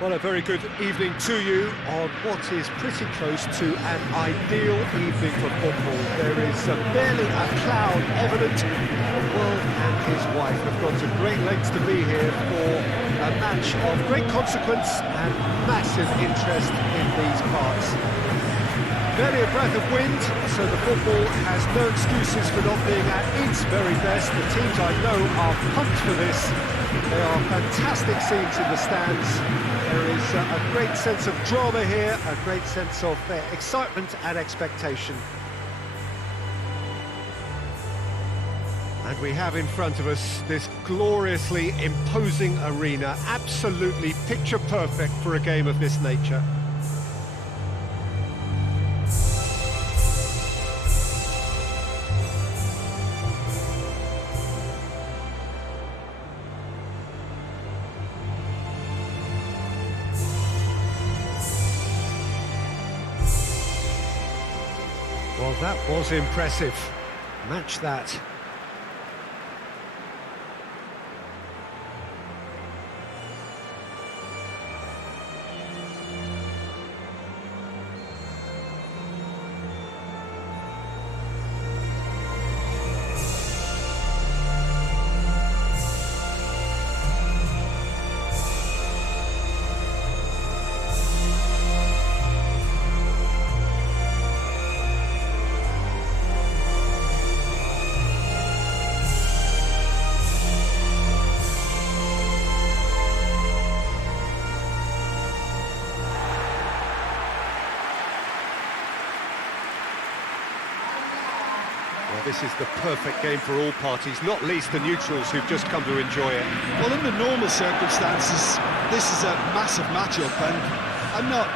Well, a very good evening to you on what is pretty close to an ideal evening for football. There is barely a cloud evident. The world and his wife have gone to great lengths to be here for a match of great consequence and massive interest in these parts. Barely a breath of wind, so the football has no excuses for not being at its very best. The teams I know are pumped for this. They are fantastic scenes in the stands. There is a great sense of drama here, a great sense of excitement and expectation. And we have in front of us this gloriously imposing arena, absolutely picture perfect for a game of this nature. Well, that was impressive. Match that. This is the perfect game for all parties, not least the neutrals who've just come to enjoy it. Well, under normal circumstances, this is a massive matchup, and I'm not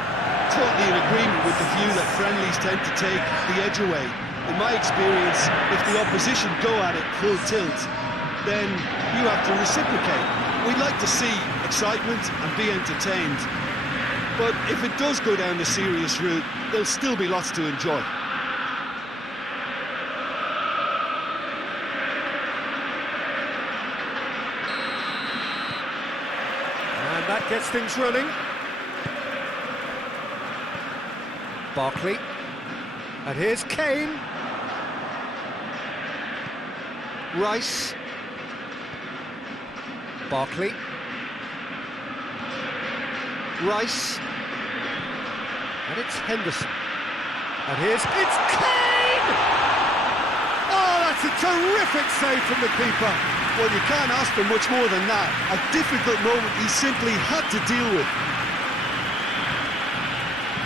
totally in agreement with the view that friendlies tend to take the edge away. In my experience, if the opposition go at it full tilt, then you have to reciprocate. We'd like to see excitement and be entertained, but if it does go down the serious route, there'll still be lots to enjoy. That gets things running. Barkley. And here's Kane. Rice. Barkley. Rice. And it's Henderson. And it's Kane! Oh, that's a terrific save from the keeper. Well, you can't ask for much more than that. A difficult moment he simply had to deal with.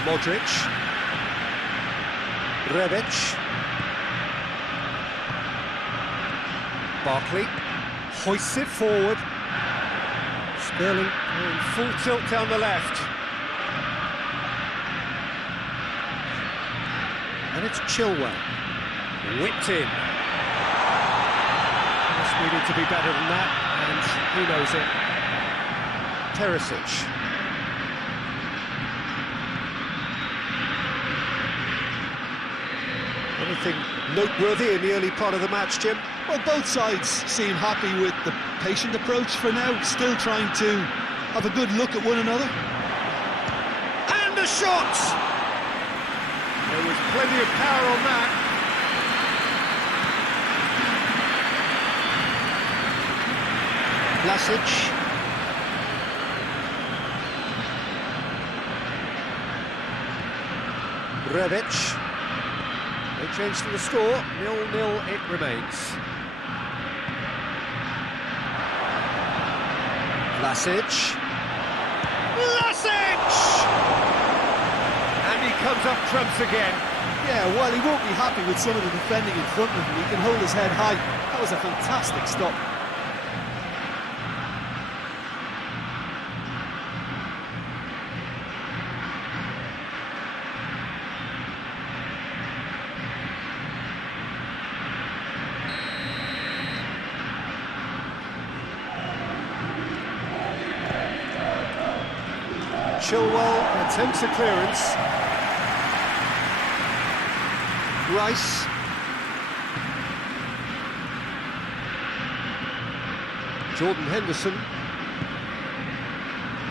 Modric. Rebic. Barkley. Hoists it forward. Sterling going full tilt down the left. And it's Chilwell. Whipped in. We need to be better than that, and he knows it. Perisic. Anything noteworthy in the early part of the match, Jim? Well, both sides seem happy with the patient approach for now, still trying to have a good look at one another. And a shot! There was plenty of power on that. Vlasic. Rebic. No change to the score, 0-0 it remains. Vlasic. And he comes up trumps again. Yeah, while he won't be happy with some of the defending in front of him, he can hold his head high. That was a fantastic stop. Chilwell attempts a clearance. Rice. Jordan Henderson.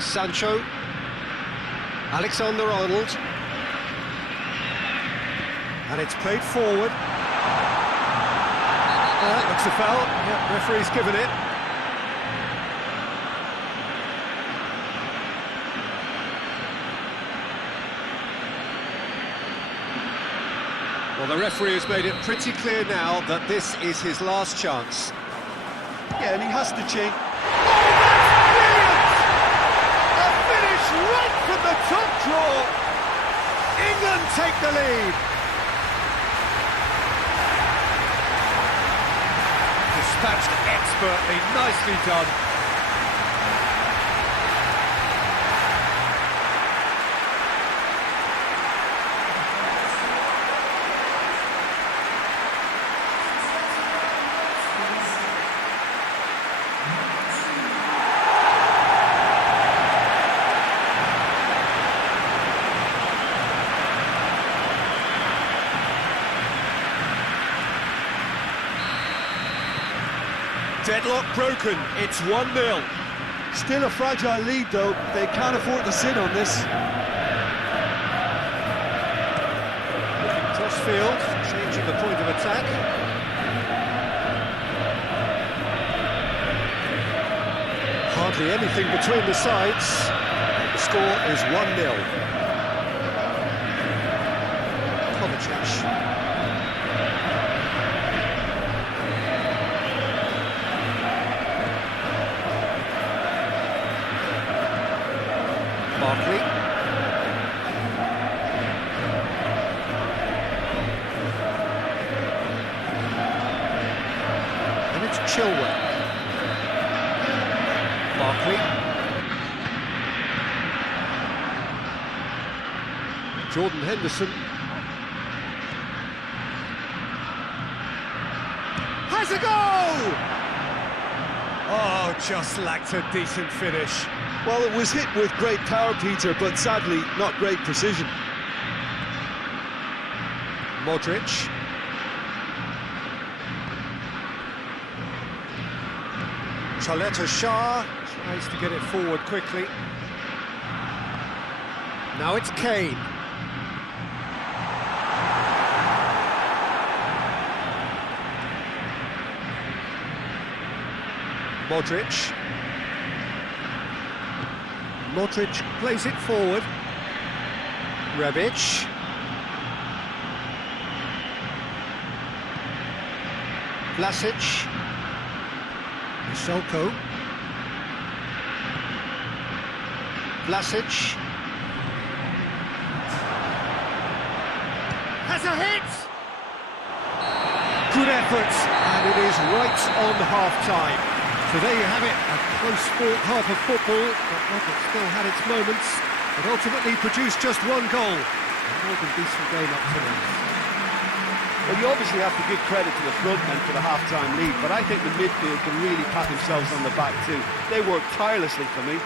Sancho. Alexander-Arnold. And it's played forward. Looks a foul. Yeah, referee's given it. Well, the referee has made it pretty clear now that this is his last chance. Yeah, and he has to change. A finish right from the top draw. England take the lead. Dispatched expertly, nicely done. Deadlock broken, it's 1-0. Still a fragile lead, though. They can't afford to sit on this. Looking cross-field, changing the point of attack. Hardly anything between the sides. The score is 1-0. Kovacic. Barkley. And it's Chilwell. Barkley. Jordan Henderson. Has a goal! Oh, just lacked a decent finish. Well, it was hit with great power, Peter, but sadly not great precision. Modric. Chaleta Shah tries to get it forward quickly. Now it's Kane. Modric. Modric plays it forward. Rebic. Vlasic. Selko. Vlasic. Has a hit! Good effort, and it is right on half-time. So there you have it, a close-fought half of football, but one that still had its moments, but ultimately produced just one goal. A more than decent game up to now. Well, you obviously have to give credit to the front men for the half-time lead, but I think the midfield can really pat themselves on the back too. They worked tirelessly for me.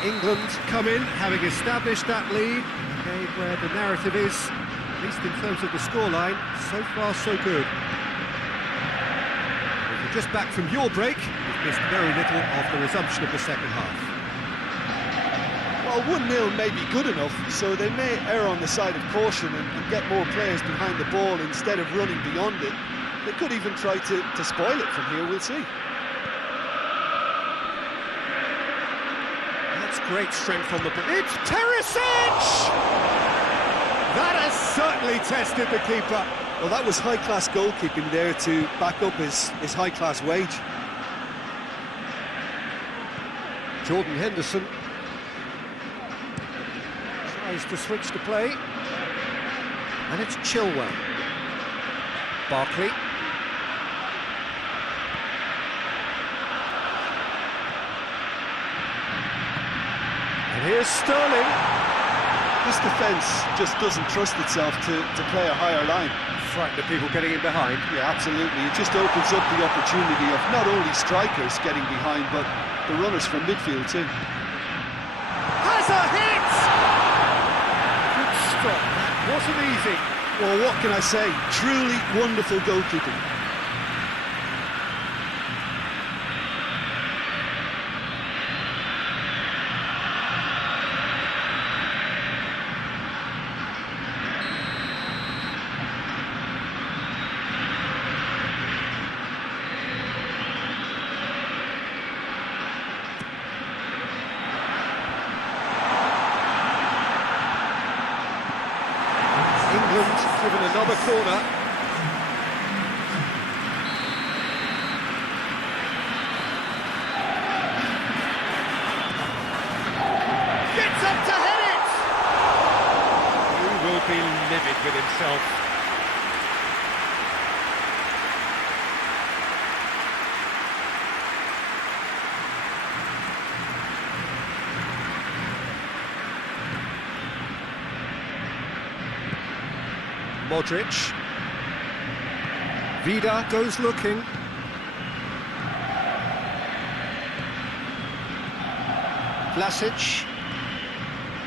England come in, having established that lead, okay, where the narrative is, at least in terms of the scoreline, so far so good. Just back from your break, you've missed very little of the resumption of the second half. Well, 1-0 may be good enough, so they may err on the side of caution and get more players behind the ball instead of running beyond it. They could even try to spoil it from here, we'll see. That's great strength on the ball. It's Perisic! That has certainly tested the keeper. Well, that was high-class goalkeeping there to back up his high-class wage. Jordan Henderson tries to switch the play. And it's Chilwell. Barkley. And here's Sterling. This defence just doesn't trust itself to play a higher line. Frightened of people getting in behind. Yeah, absolutely. It just opens up the opportunity of not only strikers getting behind, but the runners from midfield too. Has a hit! Good stop. That wasn't easy. Well, what can I say? Truly wonderful goalkeeping. another corner. Gets up to head it! He will be livid with himself. Modric. Vida goes looking. Vlasic.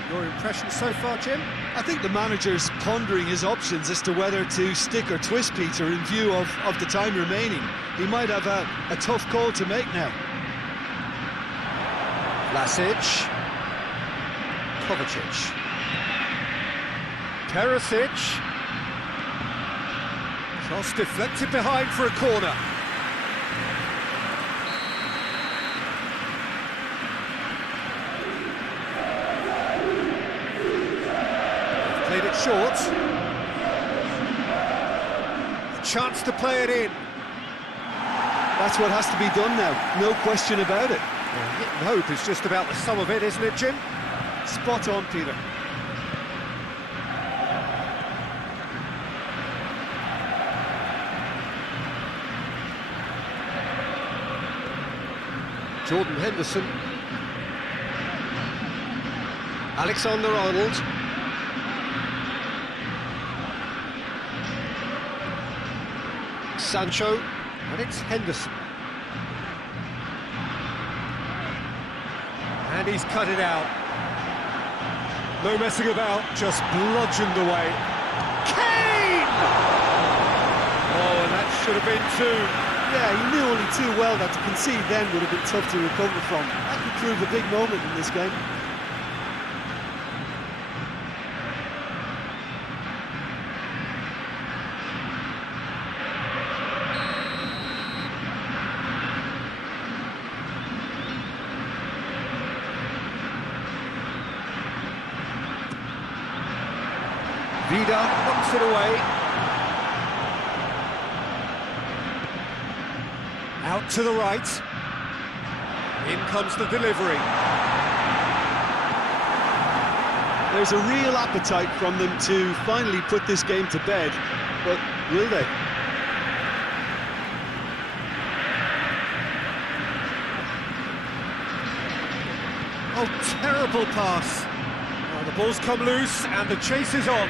Your impression so far, Jim? I think the manager's pondering his options as to whether to stick or twist Peter in view of the time remaining. He might have a tough call to make now. Vlasic. Kovacic. Perisic. Cross deflected behind for a corner. Played it short. A chance to play it in. That's what has to be done now, no question about it. Well, hit and hope is just about the sum of it, isn't it, Jim? Spot on, Peter. Jordan Henderson. Alexander-Arnold. Sancho. And it's Henderson. And he's cut it out. No messing about, just bludgeoned away. Kane! Oh, and that should have been two. Yeah, he knew only too well that to concede then would have been tough to recover from. That could prove a big moment in this game. Vida knocks it away. Out to the right. In comes the delivery. There's a real appetite from them to finally put this game to bed, but will they? Oh, terrible pass. Oh, the ball's come loose and the chase is on.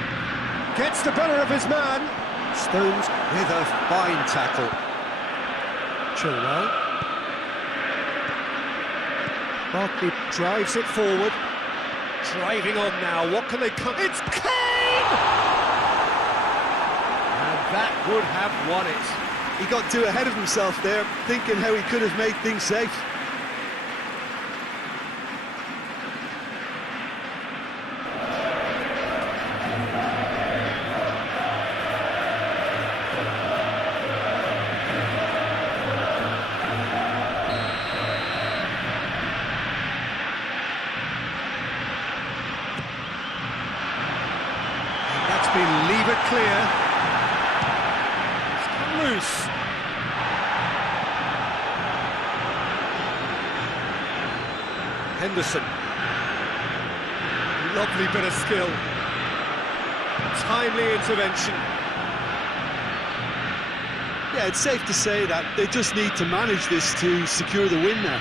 Gets the better of his man. Stones with a fine tackle. Chilwell. Barkley drives it forward. Driving on now. What can they come? It's Kane! And that would have won it. He got too ahead of himself there, thinking how he could have made things safe. Leave it clear. It's come loose. Henderson. Lovely bit of skill. Timely intervention. Yeah, it's safe to say that they just need to manage this to secure the win now.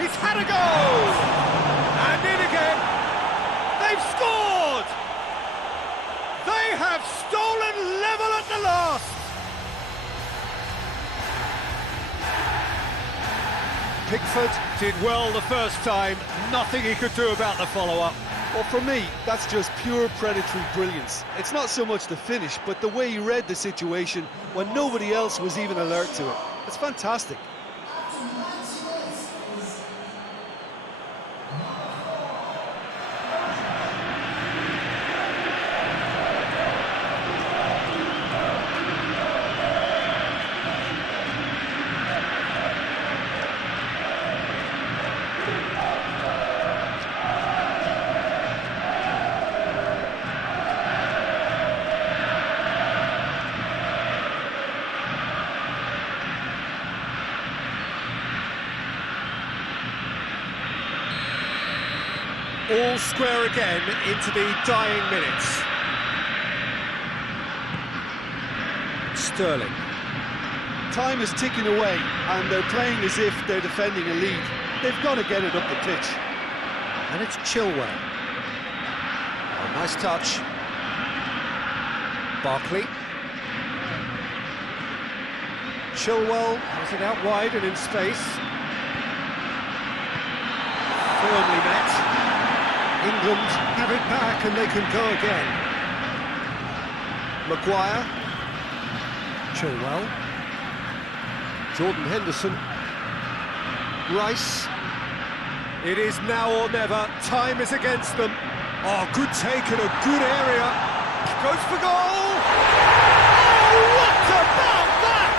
He's had a goal! And in again! They've scored! They have stolen level at the last! Pickford did well the first time, nothing he could do about the follow-up. Well, for me, that's just pure predatory brilliance. It's not so much the finish, but the way he read the situation when nobody else was even alert to it. It's fantastic. All square again into the dying minutes. Sterling. Time is ticking away, and they're playing as if they're defending a lead. They've got to get it up the pitch. And it's Chilwell. Oh, nice touch. Barkley. Chilwell has it out wide and in space. Firmly met. England have it back and they can go again. Maguire. Chilwell. Jordan Henderson. Rice. It is now or never. Time is against them. Oh, good take in a good area. Goes for goal. Oh, what about that?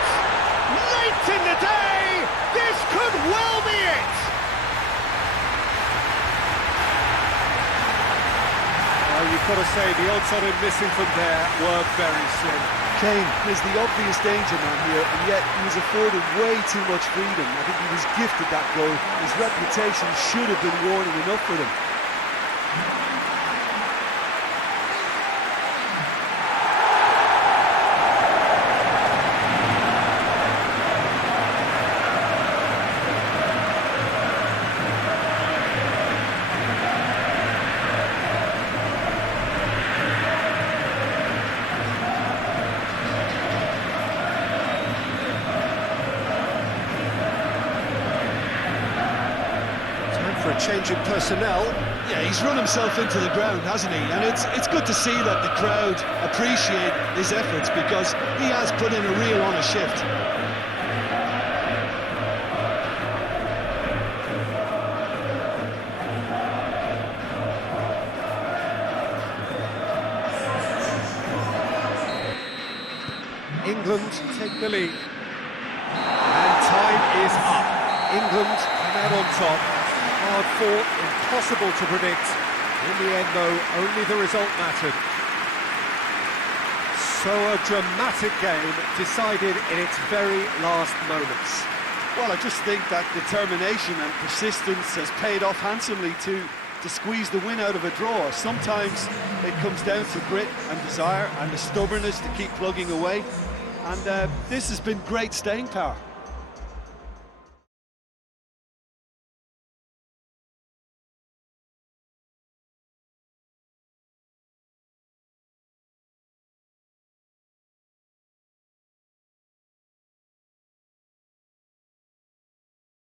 Late in the day, this could well be it. Well, you've got to say the odds on him missing from there were very slim. Kane is the obvious danger man here, and yet he was afforded way too much freedom. I think he was gifted that goal. His reputation should have been warning enough for them. For a change in personnel. Yeah, he's run himself into the ground, hasn't he? And it's good to see that the crowd appreciate his efforts, because he has put in a real honest shift. England take the lead. And time is up. England come out on top. Hard fought, impossible to predict. In the end, though, only the result mattered. So a dramatic game decided in its very last moments. Well, I just think that determination and persistence has paid off handsomely to squeeze the win out of a draw. Sometimes it comes down to grit and desire and the stubbornness to keep plugging away. And this has been great staying power.